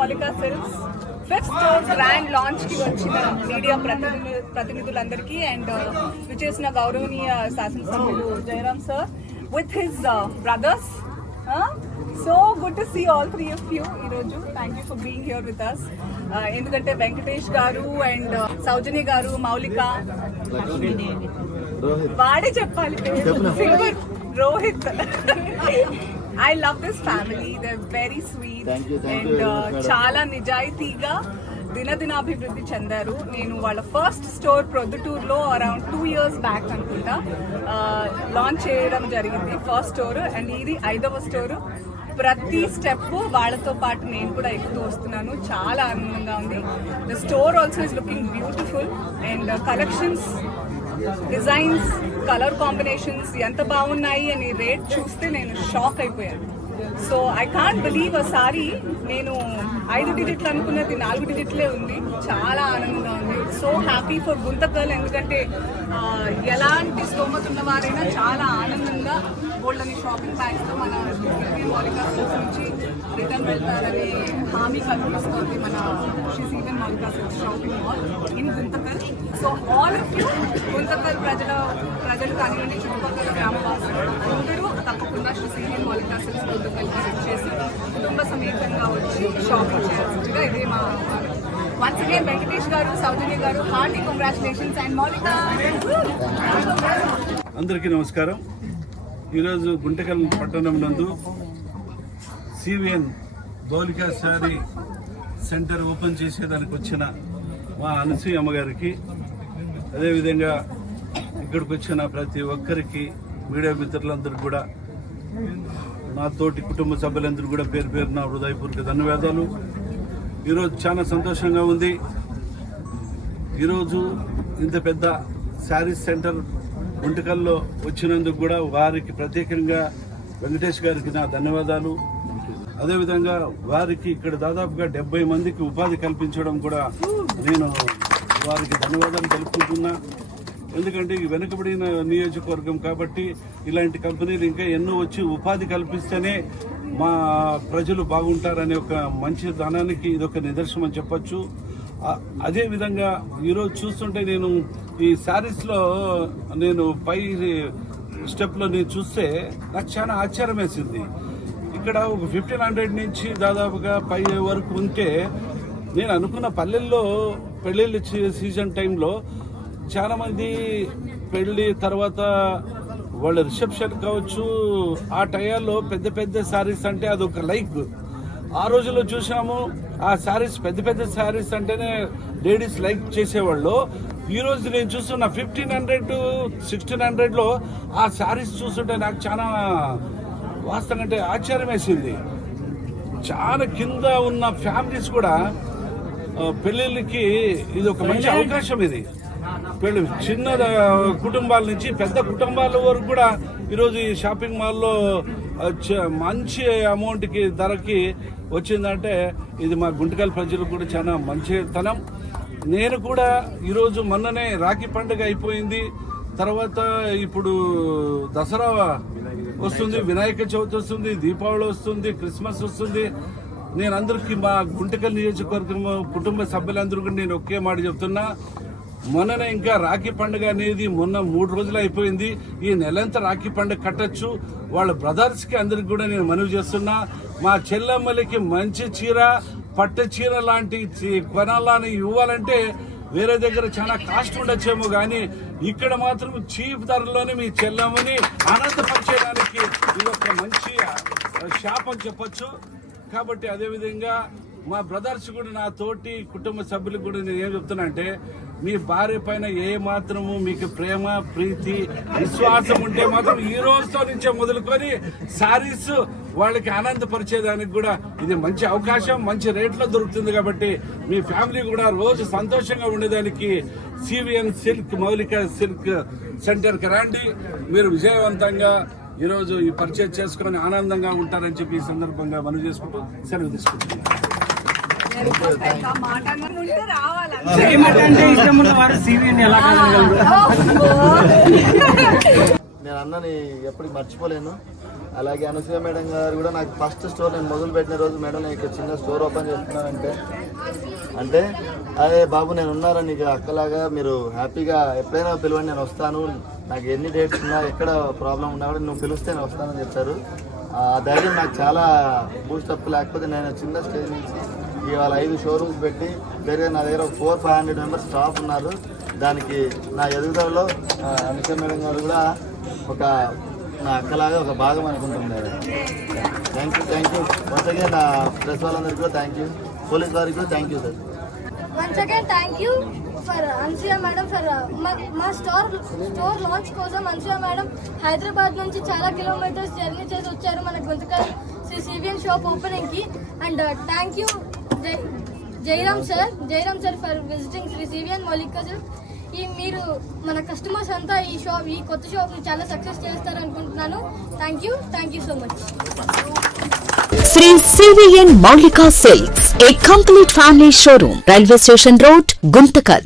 మౌలిక silks 5th store grand launch కి వచ్చిన మీడియా ప్రతినిధులందరికీ అండ్ విచ్చేసిన గౌరవనీయ శాసనసభ్యులు Jayaram sir with his brothers. So good to see all 3 of you ఈరోజు. Thank you for being here with us. ఎందుకంటే వెంకటేష్ గారు అండ్ సౌజన్య గారు, మౌలిక, వాడే చెప్పాలి Rohit. I love this family. They're very sweet and చాలా నిజాయితీగా దినదినాభివృద్ధి చెందారు. నేను వాళ్ళ ఫస్ట్ స్టోర్ ప్రొద్దుటూరులో అరౌండ్ 2 years బ్యాక్ అనుకుంటా లాంచ్ చేయడం జరిగింది ఫస్ట్ స్టోర్. అండ్ ఇది 5వ స్టోర్. ప్రతి స్టెప్ వాళ్ళతో పాటు నేను కూడా ఎక్కుతూ వస్తున్నాను. చాలా ఆనందంగా ఉంది. The store also is looking beautiful and collections, designs, colour combinations ఎంత బాగున్నాయి అని రేట్ చూస్తే నేను షాక్ అయిపోయాను. సో ఐ కాంట్ బిలీవ్ ఆ సారీ నేను 5 digits అనుకున్నది 4 digits ఉంది. చాలా ఆనందంగా ఉంది. So happy for Guntakal. ఎందుకంటే ఎలాంటి స్తోమత ఉన్న వారైనా చాలా ఆనందంగా గోల్డెన్ షాపింగ్ బ్యాగ్స్తో మన మౌలిక సిల్క్స్ నుంచి రిటర్న్ వెళ్తారని హామీ కల్పిస్తుంది మన శ్రీ సివిఎన్ మౌలిక silks shopping mall in Guntakal. So all of you Guntakal ప్రజలు కానివ్వండి, చుట్టుపక్కల గ్రామవాసులు అందరూ తప్పకుండా శ్రీ సివిఎన్ మౌలిక సిల్క్స్ గుంతకల్కి వచ్చేసి కుటుంబ సమేతంగా వచ్చి షాపింగ్ చేయాల్సిందిగా ఇదే మా వన్స్ అగైన్ వెంకటేష్ గారు, సౌజన్య గారు, హార్టీ కంగ్రాచులేషన్స్ అండ్ మౌలిక. అందరికీ నమస్కారం. ఈరోజు గుంటకల్ పట్టణం నందు సివిఎన్ మౌలిక శారీ సెంటర్ ఓపెన్ చేసేదానికి వచ్చిన మా అనసూయ అమ్మగారికి, అదేవిధంగా ఇక్కడికి వచ్చిన ప్రతి ఒక్కరికి, మీడియా మిత్రులందరికీ కూడా, నా తోటి కుటుంబ సభ్యులందరూ కూడా పేరు పేరున హృదయపూర్వక ధన్యవాదాలు. ఈరోజు చాలా సంతోషంగా ఉంది. ఈరోజు ఇంత పెద్ద శారీస్ సెంటర్ గుంటకల్లో వచ్చినందుకు కూడా వారికి ప్రత్యేకంగా వెంకటేష్ గారికి నా ధన్యవాదాలు. అదేవిధంగా వారికి ఇక్కడ దాదాపుగా 70 మందికి ఉపాధి కల్పించడం కూడా నేను వారికి ధన్యవాదాలు తెలుపుకుంటున్నా. ఎందుకంటే వెనుకబడిన నియోజకవర్గం కాబట్టి ఇలాంటి కంపెనీలు ఇంకా ఎన్నో వచ్చి ఉపాధి కల్పిస్తేనే మా ప్రజలు బాగుంటారనే ఒక మంచి ధనానికి ఇదొక నిదర్శనం అని చెప్పచ్చు. అదేవిధంగా ఈరోజు చూస్తుంటే నేను ఈ శారీస్లో నేను పై స్టెప్లో నేను చూస్తే నాకు చాలా ఆశ్చర్యం వేసింది. ఇక్కడ ఒక 1500 నుంచి దాదాపుగా పై వరకు ఉంటే నేను అనుకున్న పల్లెల్లో పెళ్ళిళ్ళ సీజన్ టైంలో చాలామంది పెళ్ళి తర్వాత వాళ్ళ రిసెప్షన్ కావచ్చు, ఆ టయాల్లో పెద్ద పెద్ద శారీస్ అంటే అదొక లైక్. ఆ రోజుల్లో చూసాము ఆ శారీస్, పెద్ద పెద్ద శారీస్ అంటేనే లేడీస్ లైక్ చేసేవాళ్ళు. ఈరోజు నేను చూస్తున్న 1500 1600లో ఆ శారీస్ చూస్తుంటే నాకు చాలా వాస్తవంగా అంటే ఆశ్చర్యం వేసింది. చాలా కింద ఉన్న ఫ్యామిలీస్ కూడా పెళ్ళిళ్ళకి ఇది ఒక మంచి అవకాశం. ఇది పెళ్ళి చిన్న కుటుంబాల నుంచి పెద్ద కుటుంబాల వరకు కూడా ఈరోజు ఈ షాపింగ్ మాల్లో మంచి అమౌంట్కి ధరకి వచ్చిందంటే ఇది మా గుంటకల్ ప్రజలకు కూడా చాలా మంచితనం. నేను కూడా ఈరోజు మొన్ననే రాఖీ పండుగ అయిపోయింది, తర్వాత ఇప్పుడు దసరా వస్తుంది, వినాయక చవితి వస్తుంది, దీపావళి వస్తుంది, క్రిస్మస్ వస్తుంది. నేను అందరికీ మా గుంటకల్ నియోజకవర్గం కుటుంబ సభ్యులందరూ కూడా నేను ఒకే మాట చెప్తున్నా, మొన్ననే ఇంకా రాఖీ పండుగ అనేది మొన్న 3 రోజులు అయిపోయింది. ఈ నెలంతా రాఖీ పండుగ కట్టచ్చు. వాళ్ళ బ్రదర్స్కి అందరికి కూడా నేను మనవి చేస్తున్నా, మా చెల్లెమ్మలకి మంచి చీర, పట్టు చీర లాంటి కొనాలని ఇవ్వాలంటే వేరే దగ్గర చాలా కాస్ట్ ఉండొచ్చేమో, కానీ ఇక్కడ మాత్రం చీప్ ధరలోనే మీ చెల్లెమ్మని ఆనందపరిచేయడానికి ఇది ఒక మంచి షాప్ అని చెప్పొచ్చు. కాబట్టి అదేవిధంగా మా బ్రదర్స్ కూడా, నా తోటి కుటుంబ సభ్యులకు కూడా నేను ఏం చెప్తున్నా అంటే, మీ భార్య పైన ఏ మాత్రము మీకు ప్రేమ, ప్రీతి, విశ్వాసం ఉంటే మాత్రం ఈ రోజుతో నుంచే మొదలుకొని శారీస్ వాళ్ళకి ఆనందపరిచేదానికి కూడా ఇది మంచి అవకాశం, మంచి రేట్లో దొరుకుతుంది. కాబట్టి మీ ఫ్యామిలీ కూడా రోజు సంతోషంగా ఉండేదానికి సివిఎన్ సిల్క్ మౌలిక సిల్క్ సెంటర్కి రండి. మీరు విజయవంతంగా ఈరోజు ఈ పర్చేజ్ చేసుకుని ఆనందంగా ఉంటారని చెప్పి ఈ సందర్భంగా మనవి చేసుకుంటూ సెలవు తీసుకుంటున్నాను. నేను అన్నని ఎప్పటికి మర్చిపోలేను. అలాగే అనసూయ మేడం గారు కూడా నాకు ఫస్ట్ స్టోర్ నేను మొదలు పెట్టిన రోజు మేడం నేను ఇక్కడ చిన్న స్టోర్ ఓపెన్ చేస్తున్నానంటే అంటే అదే బాబు నేను ఉన్నాను నీకు అక్కలాగా మీరు హ్యాపీగా ఎప్పుడైనా పిలవండి నేను వస్తాను, నాకు ఎన్ని డేట్స్ ఉన్నా ఎక్కడ ప్రాబ్లం ఉన్నా కూడా నువ్వు పిలిస్తే నేను వస్తానని చెప్పారు. ఆ ధైర్యం నాకు చాలా బూస్టప్. లేకపోతే నేను చిన్న స్టేజ్ నుంచి ఇవాళ 5 షోరూమ్స్ పెట్టి వేరే నా దగ్గర 400-500 మెంబర్స్ స్టాఫ్ ఉన్నారు. దానికి నా ఎదుగుదలలో అనసూయ మేడం గారు కూడా ఒక నా అక్కలాగా ఒక భాగం అనుకుంటున్నారు. థ్యాంక్ యూ వన్స్ అగైన్ నా ప్రెస్ వాళ్ళందరికీ కూడా థ్యాంక్ యూ, పోలీస్ వారికి కూడా thank you sir. Once again, thank you for Ansuya madam for మా స్టోర్ లాంచ్ కోసం Ansuya madam హైదరాబాద్ నుంచి చాలా కిలోమీటర్స్ జర్నీ చేసి వచ్చారు మన Guntakal Shri CVN shop opening కి. And thank you Jairam sir for visiting Shri CVN Moulika sir. మీరు మన కస్టమర్స్ అంతా ఈ కొత్త షాప్ ని చాలా success చేస్తారనుకుంటున్నాను. Thank you so much. Sri CVN Maulika Silks, a complete family showroom, Railway Station Road, Guntakal.